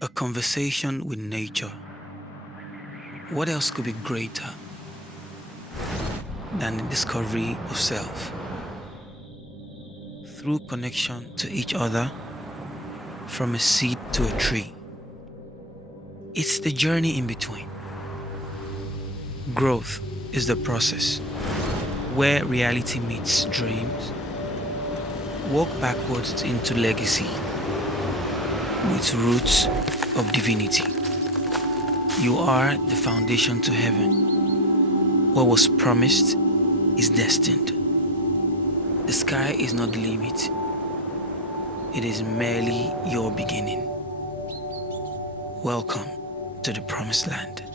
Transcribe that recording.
A conversation with nature. What else could be greater than the discovery of self? Through connection to each other, from a seed to a tree. It's the journey in between. Growth is the process where reality meets dreams. Walk backwards into legacy with roots of divinity. You are the foundation to heaven. What was promised is destined. The sky is not the limit. It is merely your beginning. Welcome to the promised land.